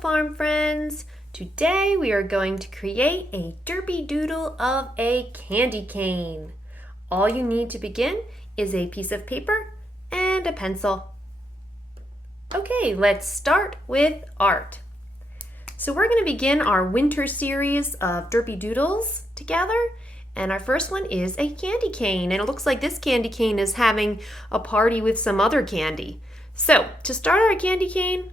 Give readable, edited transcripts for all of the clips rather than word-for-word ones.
farm friends! Today we are going to create a derpy doodle of a candy cane. All you need to begin is a piece of paper and a pencil. Okay, let's start with art. So we're going to begin our winter series of derpy doodles together, and our first one is a candy cane, and it looks like this candy cane is having a party with some other candy. So to start our candy cane,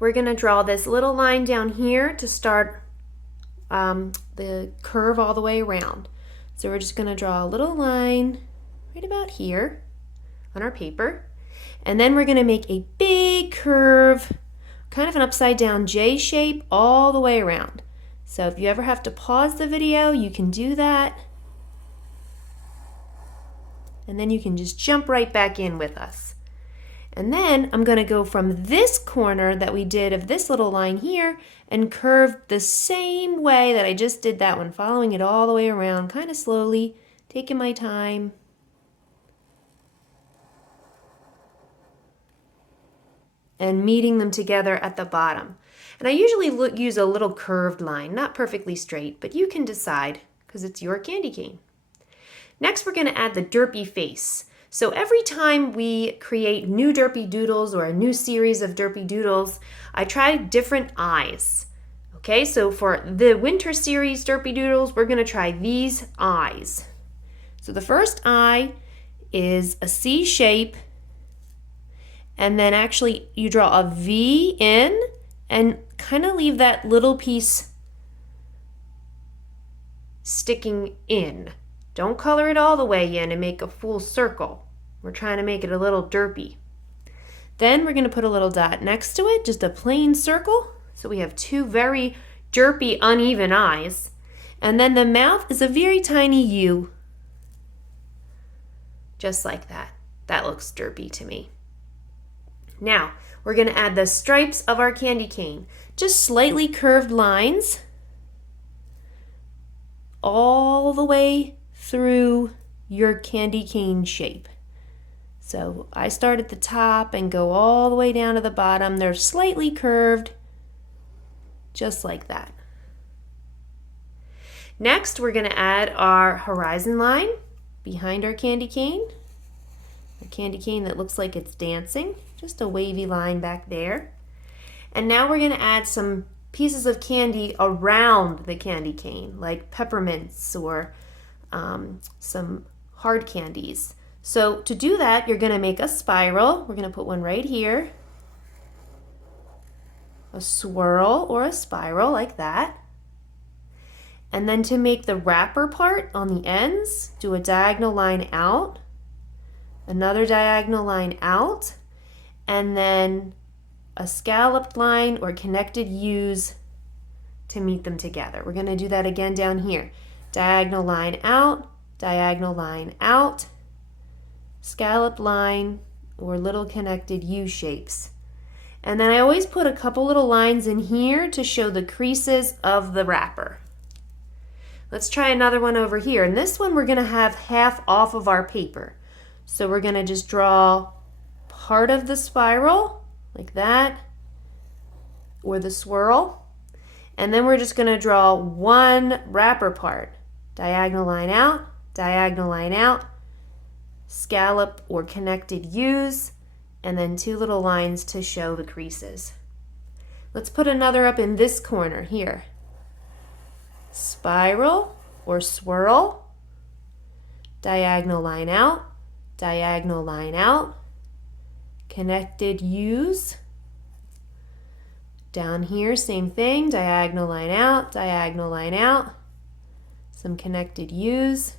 we're going to draw this little line down here to start the curve all the way around. So we're just going to draw a little line right about here on our paper. And then we're going to make a big curve, kind of an upside down J shape all the way around. So if you ever have to pause the video, you can do that. And then you can just jump right back in with us. And then I'm going to go from this corner that we did of this little line here and curve the same way that I just did that one, following it all the way around, kind of slowly, taking my time. And meeting them together at the bottom. And I usually use a little curved line, not perfectly straight, but you can decide because it's your candy cane. Next, we're going to add the derpy face. So every time we create new derpy doodles or a new series of derpy doodles, I try different eyes. Okay, so for the winter series derpy doodles, we're going to try these eyes. So the first eye is a C shape, and then actually you draw a V in and kind of leave that little piece sticking in. Don't color it all the way in and make a full circle. We're trying to make it a little derpy. Then we're going to put a little dot next to it, just a plain circle. So we have two very derpy, uneven eyes. And then the mouth is a very tiny U. Just like that. That looks derpy to me. Now, we're going to add the stripes of our candy cane. Just slightly curved lines all the way through your candy cane shape. So I start at the top and go all the way down to the bottom. They're slightly curved, just like that. Next, we're going to add our horizon line behind our candy cane. A candy cane that looks like it's dancing, just a wavy line back there. And now we're going to add some pieces of candy around the candy cane, like peppermints or some hard candies. So to do that, you're going to make a spiral. We're going to put one right here. A swirl or a spiral like that. And then to make the wrapper part on the ends, do a diagonal line out, another diagonal line out, and then a scalloped line or connected U's to meet them together. We're going to do that again down here. Diagonal line out, scalloped line, or little connected U shapes. And then I always put a couple little lines in here to show the creases of the wrapper. Let's try another one over here. And this one we're going to have half off of our paper. So we're going to just draw part of the spiral, like that, or the swirl. And then we're just going to draw one wrapper part. Diagonal line out, scallop or connected U's, and then two little lines to show the creases. Let's put another up in this corner here. Spiral or swirl, diagonal line out, connected U's. Down here, same thing, diagonal line out, some connected U's,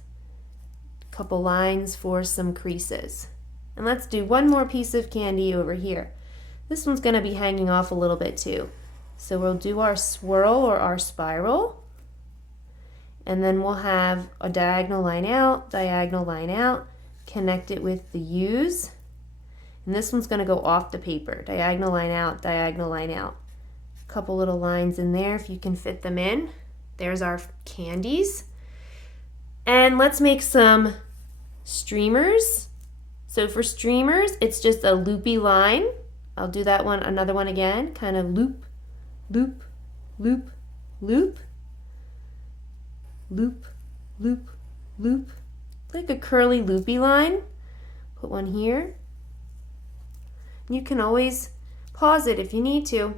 couple lines for some creases. And let's do one more piece of candy over here. This one's going to be hanging off a little bit too. So we'll do our swirl or our spiral, and then we'll have a diagonal line out, connect it with the U's. And this one's going to go off the paper. Diagonal line out. Couple little lines in there if you can fit them in. There's our candies. And let's make some streamers. So for streamers, it's just a loopy line. I'll do that one, another one again, kind of loop, loop, loop, loop, loop, loop, loop, like a curly loopy line. Put one here. You can always pause it if you need to.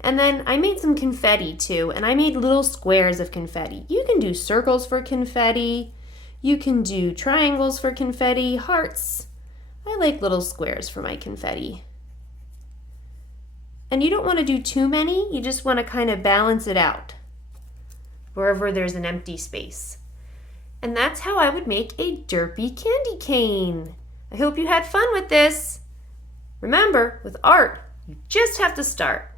And then I made some confetti too, and I made little squares of confetti. You can do circles for confetti. You can do triangles for confetti, hearts. I like little squares for my confetti. And you don't want to do too many, you just want to kind of balance it out wherever there's an empty space. And that's how I would make a derpy candy cane. I hope you had fun with this. Remember, with art, you just have to start.